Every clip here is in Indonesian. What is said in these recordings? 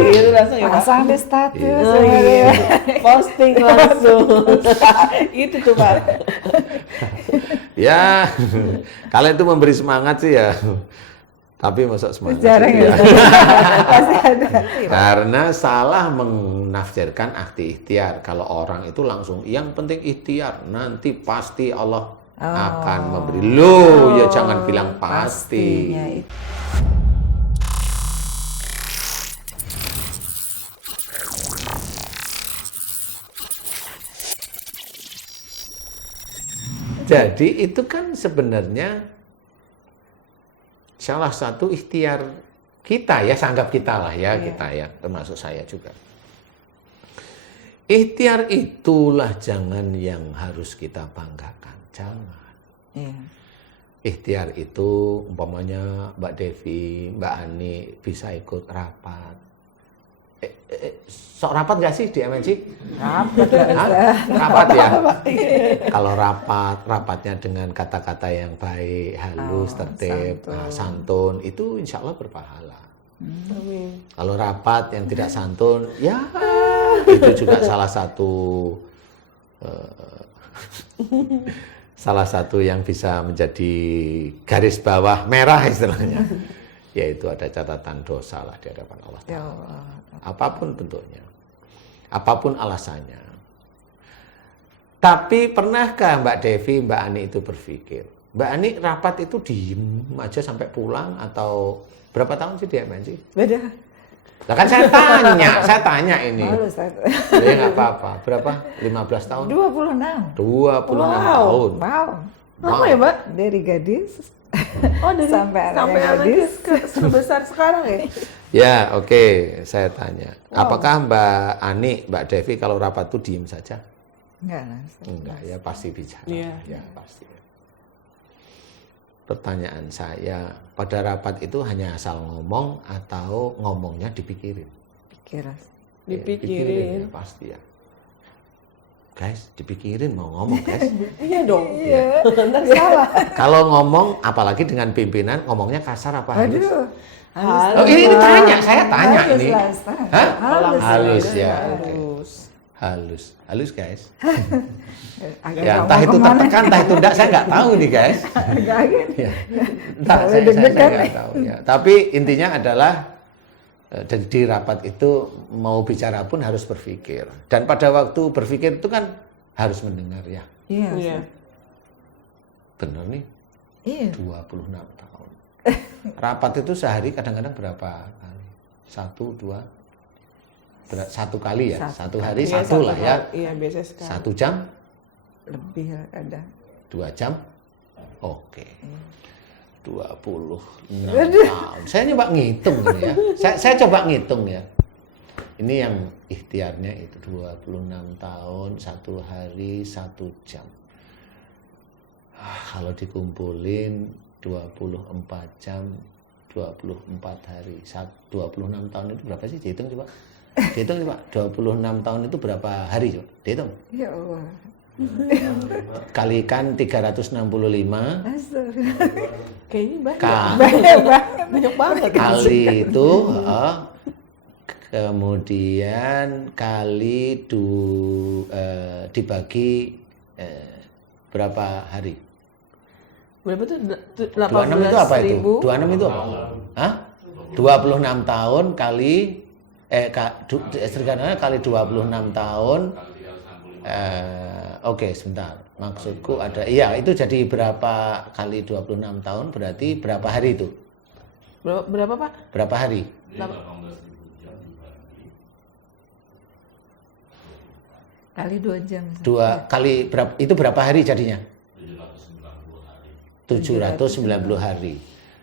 gitu langsung ya Pak. Pasang di status. Oh, iya. Posting langsung. Itu tuh Pak. Ya, kalau itu memberi semangat sih ya. Tapi masuk semangat Jarang itu ya. Pasti ada. Karena salah menafsirkan akti ikhtiar. Kalau orang itu langsung yang penting ikhtiar, nanti pasti Allah akan memberi. Loh, ya jangan bilang pasti. Pastinya itu. Jadi itu kan sebenarnya salah satu ikhtiar kita ya, sanggap kita lah ya, kita ya, termasuk saya juga. Ikhtiar itulah jangan yang harus kita banggakan, jangan. Iya. Ikhtiar itu umpamanya Mbak Devi, Mbak Ani bisa ikut rapat. Sok rapat gak sih di MNC? Rapat. Rapat ya. Kalau rapatnya dengan kata-kata yang baik, halus, tertib, santun, itu insya Allah berpahala. Kalau rapat yang tidak santun, ya itu juga salah satu yang bisa menjadi garis bawah merah istilahnya. Yaitu ada catatan dosa lah di hadapan Allah Ta'ala. Apapun bentuknya, apapun alasannya. Tapi pernahkah Mbak Devi, Mbak Ani itu berpikir, Mbak Ani rapat itu diem aja sampai pulang atau berapa tahun sih di MNC? Beda. Lah kan saya tanya ini. Malu saya. Ya nggak apa-apa. Berapa? 15 tahun? 26. 26 tahun. Wow. Lama ya Mbak? Dari gadis Oh dari sampai anaknya gadis. sebesar sekarang ya? Ya oke, saya tanya. Apakah Mbak Ani, Mbak Devi kalau rapat itu diem saja? Enggak lah. Enggak ya, pasti bicara. Iya. Ya pasti. Pertanyaan saya, pada rapat itu hanya asal ngomong atau ngomongnya dipikirin? Pikiran. Dipikirin. Ya, pasti ya. Guys, dipikirin mau ngomong guys. Iya dong. Iya. Ntar salah. Kalau ngomong, apalagi dengan pimpinan, ngomongnya kasar apa halus? Aduh. Halus. Oh, ini tanya, saya tanya Halus ini. lah, Hah? Halus. Halus ya. Halus. Halus, halus guys. Agak Ya, nggak entah mau itu kemana. tertekan, entah itu enggak, saya nggak tahu nih guys. Agak Ya. Entah, Kalau saya deg-degan. nggak tahu ya. Tapi intinya adalah di rapat itu mau bicara pun harus berpikir. Dan pada waktu berpikir itu kan harus mendengar ya. Iya. Iya. Benar nih, Iya. 26 tahun. Rapat itu sehari kadang-kadang berapa kali? 1, 2, satu kali ya? Satu hari Iya, satu lah ya. Iya biasa sekali. 1 jam, Lebih ada. 2 jam, oke. Iya. 26 tahun. Saya coba ngitung ini ya. Saya coba ngitung ya. Ini yang ikhtiarnya itu 26 tahun, 1 hari, 1 jam. Kalau dikumpulin 24 jam, 24 hari, 26 tahun itu berapa sih? Dihitung coba. Dihitung coba. 26 tahun itu berapa hari coba? Dihitung. Ya Allah. Kalikan 365 Kayaknya banyak. Banyak banget. Banyak banget. kali itu kemudian kali dibagi berapa hari? Berapa tuh? 26 itu apa itu? 26 itu apa? Hah? 26 tahun kali kali 26 tahun. Oke, sebentar. Maksudku ada, iya itu jadi berapa kali 26 tahun berarti berapa hari itu? Berapa Pak? Berapa hari? Kali 2 jam. Kali berapa? Itu berapa hari jadinya? 790 hari.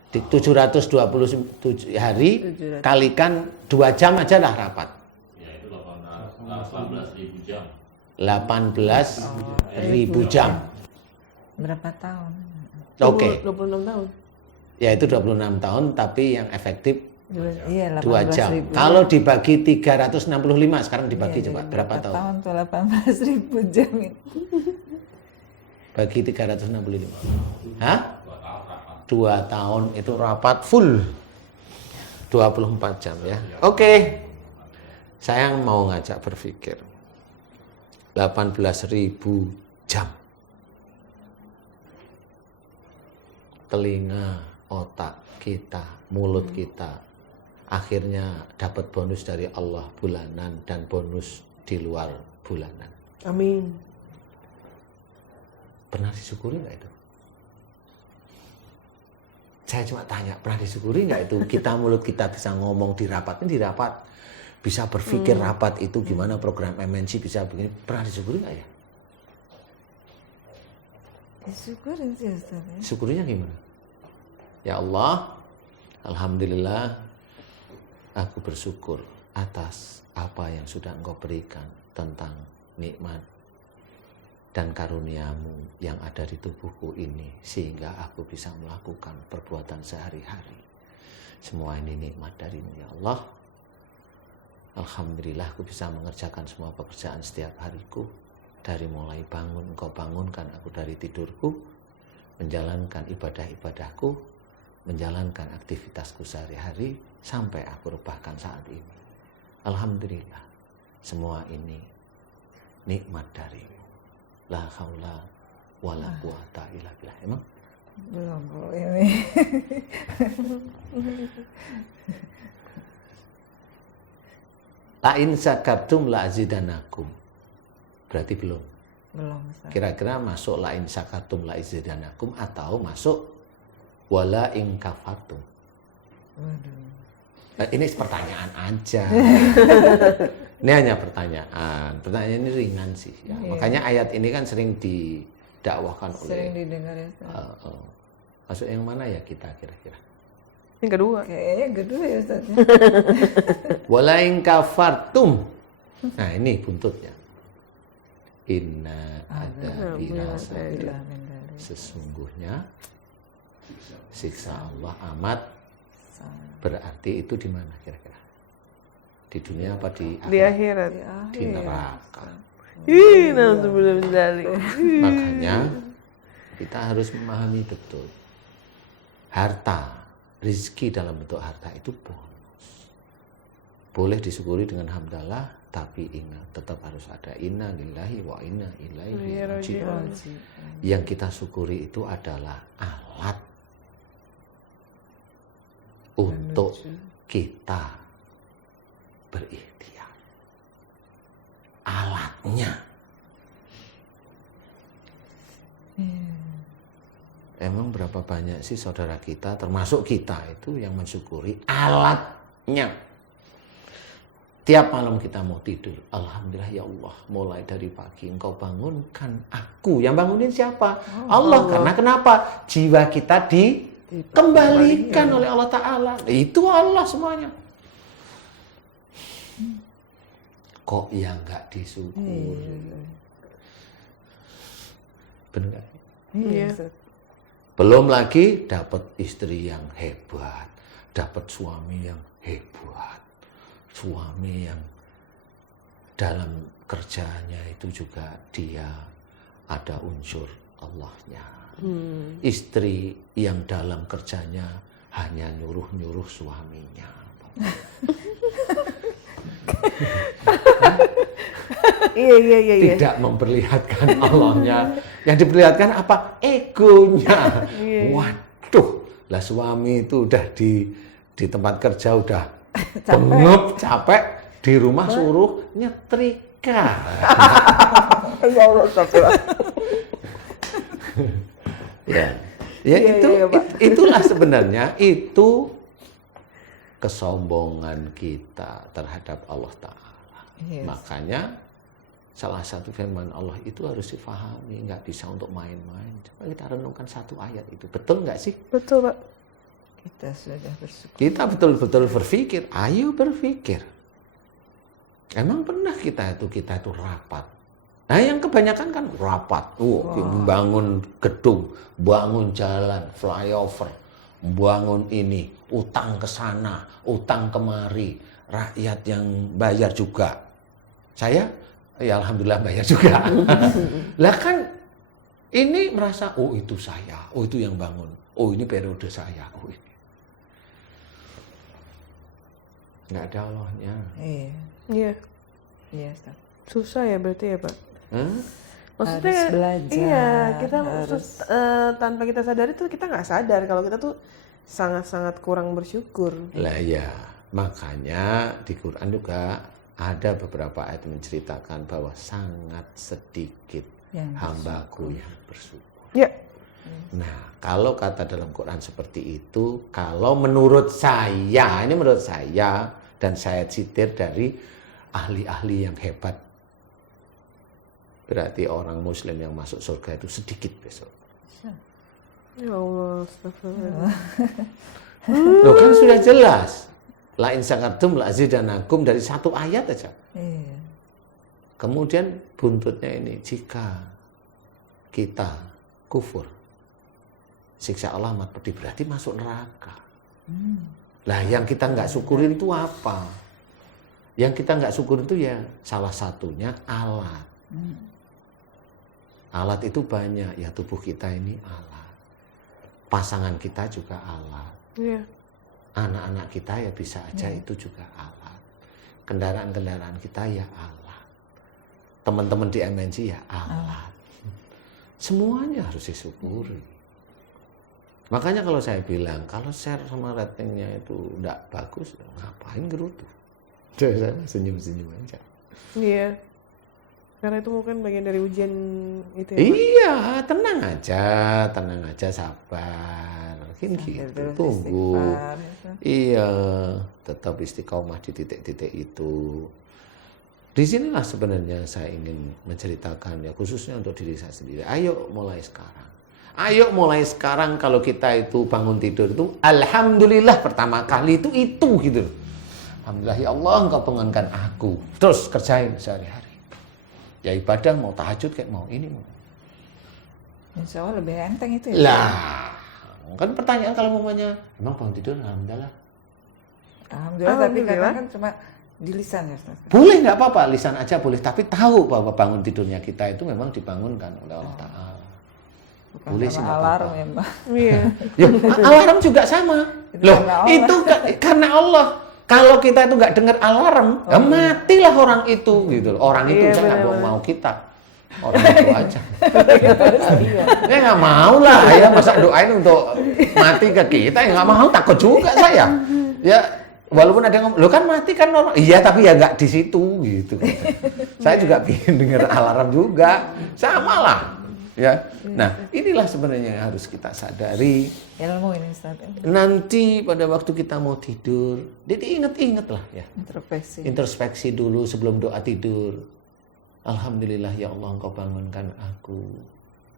Di 727 hari kalikan 2 jam aja lah rapat. Ya itu 18.000 jam. 18.000 jam. Berapa tahun? Oke. 26 tahun. Ya itu 26 tahun tapi yang efektif Iya, 2 jam. 18.000. Kalau dibagi 365 sekarang dibagi Iya, coba jadi berapa berapa tahun? tahun tuh 18.000 jam itu. Bagi 365. Hah? 2 tahun itu rapat full 24 jam ya. Oke. Saya mau ngajak berpikir. 18.000 jam. Telinga, otak kita, mulut kita, akhirnya dapat bonus dari Allah bulanan dan bonus di luar bulanan. Amin. Pernah disyukuri nggak itu? Saya cuma tanya, pernah disyukuri nggak itu? Kita mulut kita bisa ngomong di rapat, ini di rapat. Bisa berpikir rapat itu gimana program MNC bisa begini. Pernah disyukuri nggak ya? Disyukurin sih Ustaz. Ya. Syukurinya gimana? Ya Allah, alhamdulillah aku bersyukur atas apa yang sudah Engkau berikan tentang nikmat dan karuniamu yang ada di tubuhku ini sehingga aku bisa melakukan perbuatan sehari-hari. Semua ini nikmat darimu ya Allah. Alhamdulillah aku bisa mengerjakan semua pekerjaan setiap hariku. Dari mulai bangun, Engkau bangunkan aku dari tidurku, menjalankan ibadah-ibadahku, menjalankan aktivitasku sehari-hari, sampai aku rebahkan saat ini. Alhamdulillah, semua ini nikmat darimu. La haula wa la quwata illa billah. Emang? Belum kalau ini. La in syakartum la azidanakum. Berarti belum. Belum Ustaz. Kira-kira masuk la in syakartum la azidanakum atau masuk wala in kafartum. Waduh. Ini pertanyaan aja. Ini hanya pertanyaan. Pertanyaan ini ringan sih. Ya. Iya. Makanya ayat ini kan sering didakwahkan Sering oleh. didengar ya Ustaz. Masuk yang mana ya kita kira-kira? Yang kedua. Kayaknya kedua ya Ustaz. Ya. Wala in kafartum. Nah ini buntutnya. Inna ada binasa. Alhamdulillah min dzalik. Sesungguhnya siksa Allah amat. Berarti itu di mana kira-kira? Di dunia apa di Di akhirat. Di neraka. Ih, naudzubillah min dzalik. Makanya kita harus memahami betul. Harta, rezeki dalam bentuk harta itu bonus. Boleh disyukuri dengan hamdalah, tapi ingat tetap harus ada inna lillahi wa inna ilaihi raji'un. Yang kita syukuri itu adalah alat untuk kita berikhtiar. Alatnya. Emang berapa banyak sih saudara kita, termasuk kita itu yang mensyukuri alatnya. Tiap malam kita mau tidur, alhamdulillah ya Allah, mulai dari pagi Engkau bangunkan aku. Yang bangunin siapa? Allah. Karena kenapa? Jiwa kita dikembalikan oleh Allah Ta'ala. Itu Allah semuanya. Kok yang nggak disyukuri? Benar nggak? Iya. Belum lagi dapat istri yang hebat, dapat suami yang hebat, suami yang dalam kerjanya itu juga dia ada unsur Allahnya. Istri yang dalam kerjanya hanya nyuruh-nyuruh suaminya. Iya. Tidak memperlihatkan Allahnya. Yang diperlihatkan apa? Egonya. Waduh, lah suami itu udah di tempat kerja udah bengep, capek, di rumah suruh nyetrika. Ya Allah, Ya itulah sebenarnya itu kesombongan kita terhadap Allah Ta'ala. Yes. Makanya salah satu firman Allah itu harus difahami, nggak bisa untuk main-main. Coba kita renungkan satu ayat itu, betul nggak sih? Betul, Pak. Kita sudah bersyukur. Kita betul-betul berpikir, ayo berpikir. Emang pernah kita itu rapat? Nah yang kebanyakan kan rapat, membangun gedung, bangun jalan, flyover, bangun ini, utang ke sana, utang kemari, rakyat yang bayar juga. Saya, ya alhamdulillah bayar juga. Lah kan ini merasa, oh itu saya, oh itu yang bangun, oh ini periode saya, oh ini. nggak ada Allahnya. Iya. Iya. Iya, Ustaz. Susah ya berarti ya, Pak? Hah? Maksudnya, Harus belajar, iya, kita harus. tanpa kita sadari tuh kita nggak sadar kalau kita tuh sangat-sangat kurang bersyukur. Lah ya, makanya di Quran juga ada beberapa ayat menceritakan bahwa sangat sedikit Yang hambaku yang bersyukur. Ya, Nah, kalau kata dalam Quran seperti itu, kalau menurut saya, ini menurut saya, dan saya citir dari ahli-ahli yang hebat, berarti orang Muslim yang masuk surga itu sedikit besok. ya Allah, astagfirullah. Loh kan sudah jelas. La in syakartum la azidanakum dari satu ayat aja. Iya. Kemudian buntutnya ini, jika kita kufur, siksa Allah amat pedih, berarti masuk neraka. Lah yang kita nggak syukurin itu apa? Yang kita nggak syukurin itu ya salah satunya alat. Alat itu banyak, ya tubuh kita ini alat. Pasangan kita juga alat. Iya. Anak-anak kita ya bisa aja itu juga alat. Kendaraan-kendaraan kita ya alat. Teman-teman di MNC ya alat. Semuanya harus disyukuri. Makanya kalau saya bilang, kalau share sama ratingnya itu enggak bagus, ngapain gerutu? Saya senyum-senyum aja. Iya. Karena itu mungkin bagian dari ujian itu ya, Pak? Iya, tenang aja, sabar. Kan gitu, Terus tunggu. istighfar, Ustaz. Iya, tetap istiqomah di titik-titik itu. Di sinilah sebenarnya saya ingin menceritakan ya, khususnya untuk diri saya sendiri. Ayo mulai sekarang. Ayo mulai sekarang kalau kita itu bangun tidur itu, alhamdulillah pertama kali itu gitu. Alhamdulillah ya Allah engkau bangunkan aku. Terus kerjain sehari-hari. Ya ibadah mau tahajud kayak mau ini mau. Insya Allah lebih enteng itu ya. Lah, kan pertanyaan kalau mamanya, emang bangun tidur alhamdulillah. Alhamdulillah, tapi Alhamdulillah. kadang kan cuma di lisan ya, Ustaz. Boleh nggak apa-apa, lisan aja boleh, tapi tahu bahwa bangun tidurnya kita itu memang dibangunkan oleh Allah Ta'ala. Bukan Boleh sih, sama nggak alarm apa-apa. ya, Mbak. Iya. Ya, alarm juga sama. Itu Loh, karena Allah. itu karena Allah. Kalau kita itu nggak dengar alarm, ya matilah orang itu gitu loh. Orang itu Iya, saya nggak benar-benar. mau kita. Orang itu aja. Ya nggak mau lah ya, masa doain untuk mati ke kita, ya nggak mau, takut juga saya. Ya walaupun ada yang ngomong, lo kan mati kan normal. Iya tapi ya nggak di situ gitu. Saya juga ingin dengar alarm juga, sama lah. Ya, nah inilah sebenarnya yang harus kita sadari. Ilmu ini, Ustaz. Nanti pada waktu kita mau tidur, jadi ingat-ingat lah ya. Introspeksi. Introspeksi dulu sebelum doa tidur. Alhamdulillah ya Allah engkau bangunkan aku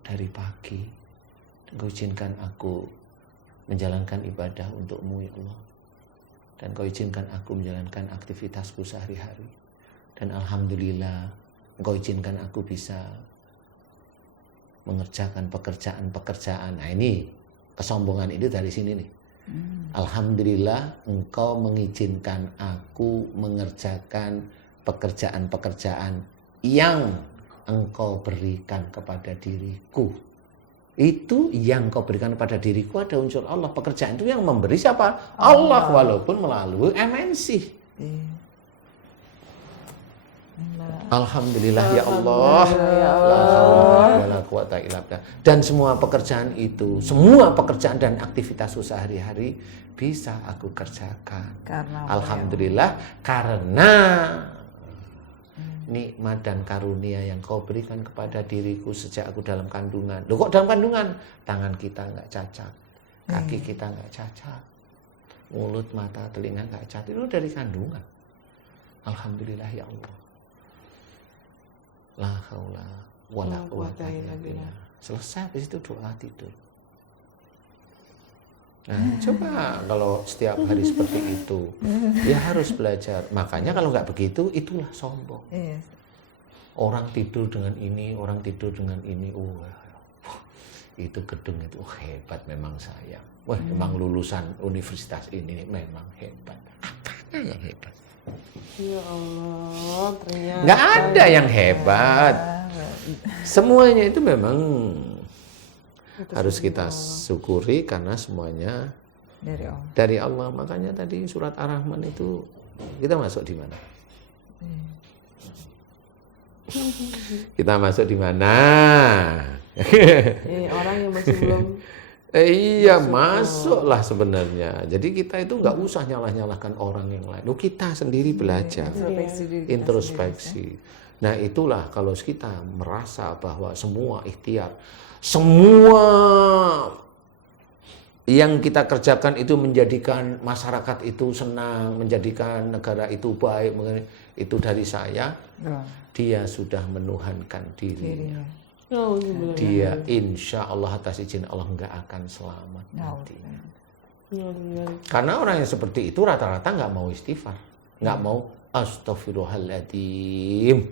dari pagi. Engkau izinkan aku menjalankan ibadah untukmu ya Allah. Dan engkau izinkan aku menjalankan aktivitasku sehari-hari. Dan Alhamdulillah engkau izinkan aku bisa mengerjakan pekerjaan-pekerjaan. Nah ini kesombongan itu dari sini nih. Alhamdulillah engkau mengizinkan aku mengerjakan pekerjaan-pekerjaan yang engkau berikan kepada diriku. Itu yang engkau berikan kepada diriku ada unsur Allah. Pekerjaan itu yang memberi siapa? Allah, walaupun melalui MNC. Iya. Alhamdulillah ya Allah. La haula wala quwata illa billah. Dan semua pekerjaan itu, semua pekerjaan dan aktivitas sehari-hari bisa aku kerjakan. Karena Alhamdulillah karena nikmat dan karunia yang kau berikan kepada diriku sejak aku dalam kandungan. Loh kok dalam kandungan? Tangan kita nggak cacat, kaki kita nggak cacat, mulut, mata, telinga nggak cacat. Itu dari kandungan. Alhamdulillah ya Allah. La haula wala quwata illa billah. Selesai habis itu doa tidur. Nah, coba kalau setiap hari seperti itu, ya harus belajar. Makanya kalau nggak begitu, itulah sombong. Iya. Orang tidur dengan ini, orang tidur dengan ini. Itu gedung itu hebat memang saya. Wah, memang lulusan universitas ini memang hebat. Apanya yang hebat? Ya Allah, ternyata. Nggak ada yang hebat. Semuanya itu memang harus kita syukuri karena semuanya Dari Allah. dari Allah. Makanya tadi surat Ar-Rahman itu Kita masuk di mana? Kita masuk di mana? Orang yang masih belum Iya, masuklah sebenarnya. Jadi kita itu nggak usah nyalah-nyalahkan orang yang lain. Loh, kita sendiri belajar, Introspeksi diri kita introspeksi. Nah, itulah kalau kita merasa bahwa semua ikhtiar, semua yang kita kerjakan itu menjadikan masyarakat itu senang, menjadikan negara itu baik, itu dari saya, dia sudah menuhankan dirinya. Dia insya Allah atas izin Allah nggak akan selamat nantinya. Karena orang yang seperti itu rata-rata nggak mau istighfar, nggak mau astaghfirullahaladzim.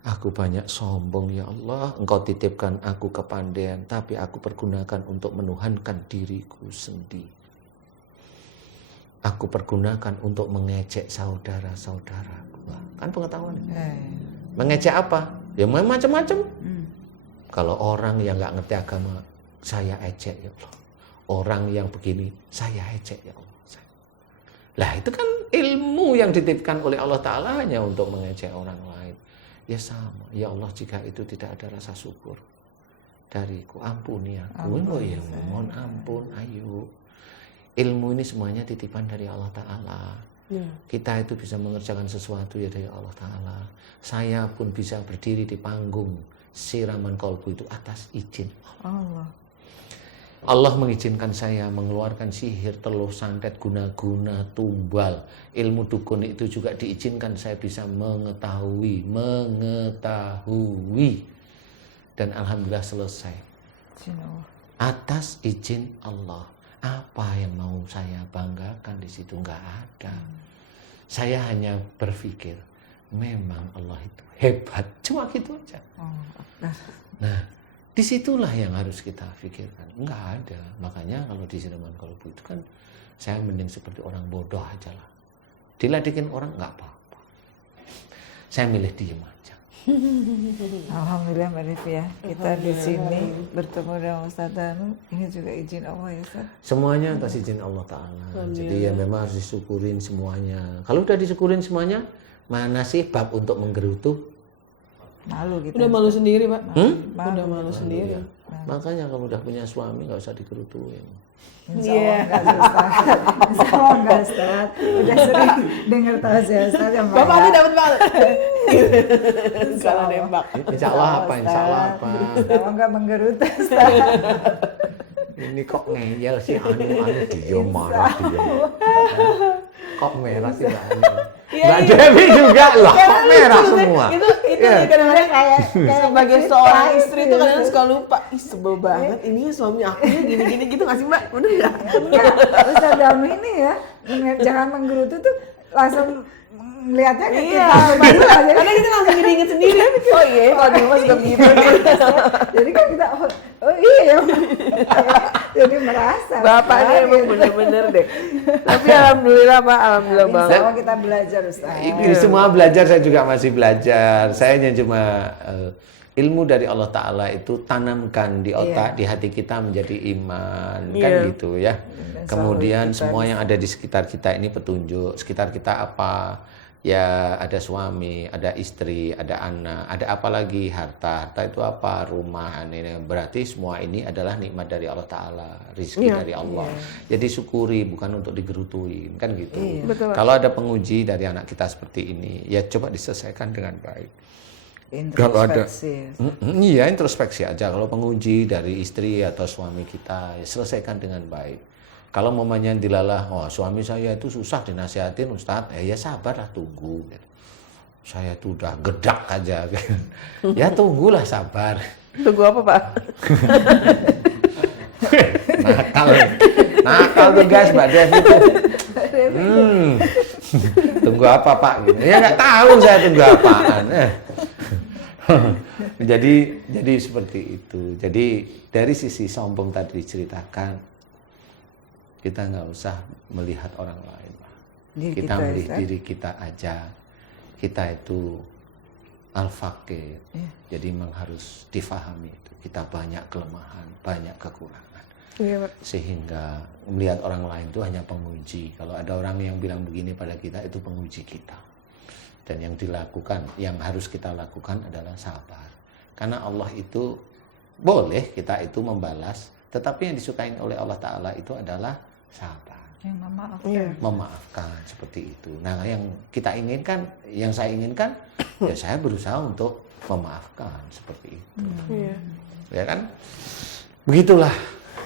Aku banyak sombong ya Allah, Engkau titipkan aku kepandaian, tapi aku pergunakan untuk menuhankan diriku sendiri. Aku pergunakan untuk mengejek saudara-saudaraku. Kan pengetahuan. Mengejek apa? Ya macam-macam. Kalau orang yang nggak ngerti agama, saya ejek ya Allah. Orang yang begini, saya ejek ya Allah. Lah itu kan ilmu yang dititipkan oleh Allah Ta'ala hanya untuk mengejek orang lain. Ya sama, ya Allah jika itu tidak ada rasa syukur dariku, ampuni aku. Oh ya mohon ampun, ayo. Ilmu ini semuanya titipan dari Allah Ta'ala. Kita itu bisa mengerjakan sesuatu ya dari Allah Ta'ala. Saya pun bisa berdiri di panggung siraman kolbu itu atas izin Allah. Allah mengizinkan saya mengeluarkan sihir, teluh, santet, guna-guna, tumbal. Ilmu dukun itu juga diizinkan saya bisa mengetahui. Dan alhamdulillah selesai. Atas izin Allah. Apa yang mau saya banggakan di situ? Nggak ada. Saya hanya berpikir, memang Allah itu hebat. Cuma gitu aja. Nah, disitulah yang harus kita pikirkan. Enggak ada. Makanya kalau di siraman kolbu itu kan saya mending seperti orang bodoh aja lah. Diledekin orang nggak apa-apa. Saya milih diem aja. Alhamdulillah Mbak Devi ya. Kita di sini bertemu dengan Ustaz Danu. Ini juga izin Allah ya Ustaz. Semuanya atas izin Allah Ta'ala. Jadi ya memang harus disyukurin semuanya. Kalau udah disyukurin semuanya, mana sih bab untuk menggerutu? Malu kita. udah malu sendiri, Pak. Malu. Udah malu sendiri. Makanya kalau udah punya suami nggak usah digerutuin. Insya Allah enggak Ustaz. Udah sering dengar tausiah Ustaz yang Bapak ini dapat banget. Salah nembak. Insya Allah apa? Insya Allah apa? Kalau enggak menggerutu Ustaz. Ini kok ngeyel sih, anu dia marah dia. Kok merah sih Mbak Anu? Mbak Devi juga loh, kok merah semua. Itu kadang-kadang kayak sebagai seorang istri itu kadang-kadang suka lupa. Ih sebel banget, ini suami aku ya gini-gini gitu nggak sih Mbak? Bener nggak? Ustaz Danu ini ya, jangan menggerutu tuh langsung melihatnya kayak Iya, kita aja. karena kita langsung jadi inget sendiri. Oh iya, kalau di rumah suka begitu. Jadi kan kita oh iya. Jadi merasa. Bapak ini emang bener-bener deh. Tapi alhamdulillah Pak, alhamdulillah banget. Insya Allah kita belajar Ustaz. Ini semua belajar, saya juga masih belajar. Saya hanya cuma ilmu dari Allah Ta'ala itu tanamkan di otak, di hati kita menjadi iman. Kan gitu ya. Kemudian semua yang ada di sekitar kita ini petunjuk. Sekitar kita apa? Ya ada suami, ada istri, ada anak, ada apa lagi? Harta. Harta itu apa? Rumah. Ini. Berarti semua ini adalah nikmat dari Allah Ta'ala. Rizki dari Allah. Jadi syukuri, bukan untuk digerutuin. Kan gitu. Betul, Pak. Kalau ada penguji dari anak kita seperti ini, ya coba diselesaikan dengan baik. Introspeksi. Iya, introspeksi aja. Kalau penguji dari istri atau suami kita, ya selesaikan dengan baik. Kalau mamanya dilalah, oh suami saya itu susah dinasihatin Ustadz, ya sabarlah tunggu. Saya tuh udah gedak aja. Ya tunggulah sabar. Tunggu apa Pak? Nakal tuh guys Mbak Devi itu. Tunggu apa Pak? Gitu. Ya nggak tahu saya tunggu apaan. Jadi seperti itu. Jadi dari sisi sombong tadi diceritakan, kita nggak usah melihat orang lain. Kita melihat diri kita aja. Kita itu al-faqir. Jadi memang harus difahami itu. Kita banyak kelemahan, banyak kekurangan. Iya, Pak. Sehingga melihat orang lain itu hanya penguji. Kalau ada orang yang bilang begini pada kita, itu penguji kita. Dan yang dilakukan, yang harus kita lakukan adalah sabar. Karena Allah itu boleh kita itu membalas, tetapi yang disukai oleh Allah Ta'ala itu adalah sabar. Yang memaafkan. Iya. Memaafkan seperti itu. Nah, yang kita inginkan, yang saya inginkan, ya saya berusaha untuk memaafkan seperti itu. Iya. Ya kan? Begitulah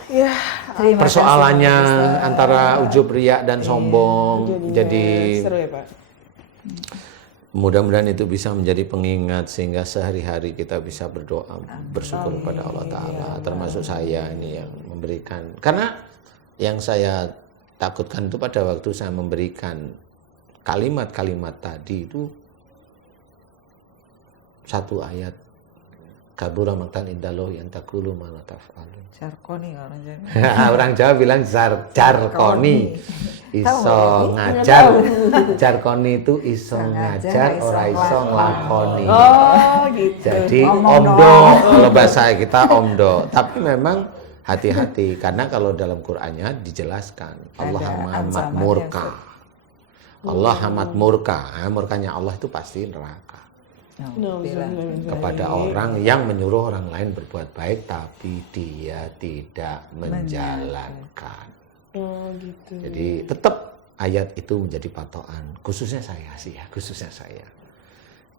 Ya, Terima persoalannya kasih, Pak Ustaz. antara ujub, riya dan sombong. jadinya Jadi seru ya, Pak. mudah-mudahan itu bisa menjadi pengingat sehingga sehari-hari kita bisa berdoa, bersyukur kepada Allah Ta'ala. Termasuk saya ini yang memberikan. Karena yang saya takutkan itu pada waktu saya memberikan kalimat-kalimat tadi itu satu ayat. Kabura maktan indallah yang takulu ma la taf'alun. Jarkoni orang Jawa. Orang Jawa bilang jarkoni. Iso Tahu ngajar. Jarkoni itu iso ngajar, ora iso nglakoni. Oh, gitu. Jadi Ngomong omdo, doang. kalau bahasa kita omdo. Tapi memang hati-hati karena kalau dalam Qur'annya dijelaskan Allah Ada amat ancaman murka. yang Allah amat murka. Murkanya Allah itu pasti neraka. No, Kepada orang yang menyuruh orang lain berbuat baik tapi dia tidak menjalankan. Oh, gitu. Jadi tetap ayat itu menjadi patokan, khususnya saya sih ya, khususnya saya.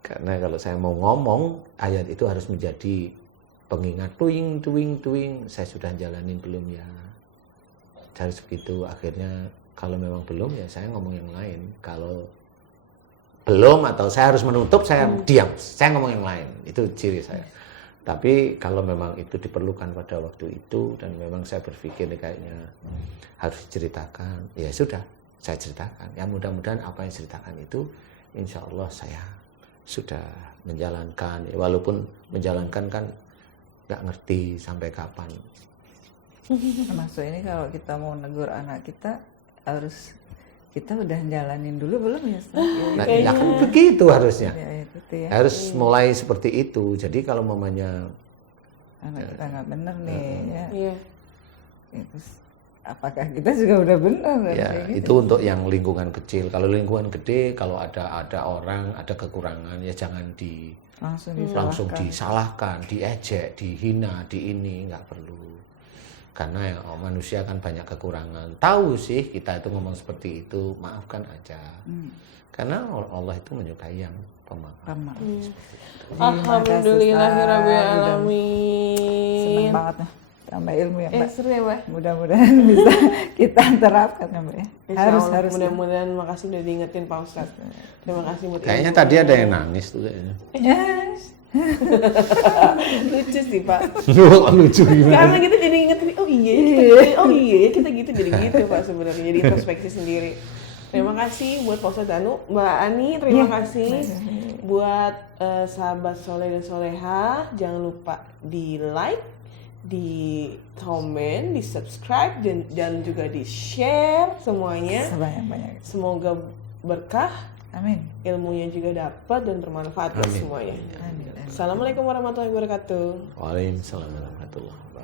Karena kalau saya mau ngomong, ayat itu harus menjadi pengingat, tuing, saya sudah jalanin belum ya? Harus begitu, akhirnya kalau memang belum ya saya ngomong yang lain. Kalau belum atau saya harus menutup, saya diam, saya ngomong yang lain. Itu ciri saya. Tapi kalau memang itu diperlukan pada waktu itu dan memang saya berpikir kayaknya harus diceritakan, ya sudah, saya ceritakan. Ya mudah-mudahan apa yang ceritakan itu insya Allah saya sudah menjalankan. Ya, walaupun menjalankan kan nggak ngerti sampai kapan. Termasuk ini kalau kita mau negur anak kita harus kita udah jalanin dulu belum ya? Nah, ya kan begitu harusnya. Ya, itu ya. Harus mulai seperti itu. Jadi kalau mamanya Anak kita nggak bener nih ya. Iya. Itu, apakah kita juga udah bener? ya Kayak itu untuk yang lingkungan kecil. Kalau lingkungan gede, kalau ada orang ada kekurangan ya jangan langsung disalahkan, diejek, dihina, di ini nggak perlu. Karena ya, manusia kan banyak kekurangan. Tahu sih kita itu ngomong seperti itu, maafkan aja. Karena Allah itu menyukai yang pemaaf. Alhamdulillahirrabbilalamin. Seneng banget nih tambah ilmu ya Mbak. Seru ya, Mbak. Mudah-mudahan bisa kita terapkan ya Mbak ya. Harus. Mudah-mudahan makasih udah diingetin Pak Ustadz. Terima kasih buat Kayaknya tadi ada yang nangis tuh kayaknya. lucu sih Pak. Lucu gimana? Karena kita jadi ingetin, oh iya ya kita gitu jadi gitu Pak sebenarnya, jadi introspeksi sendiri. Terima kasih buat Pak Ustadz Danu, Mbak Ani, terima kasih buat sahabat soleh dan soleha. Jangan lupa di like, di komen, di subscribe dan juga di share semuanya. Sebanyak-banyak. Semoga berkah, Amin. ilmunya juga dapat dan bermanfaat buat semuanya. Amin. Assalamualaikum warahmatullahi wabarakatuh. Waalaikumsalam warahmatullahi wabarakatuh.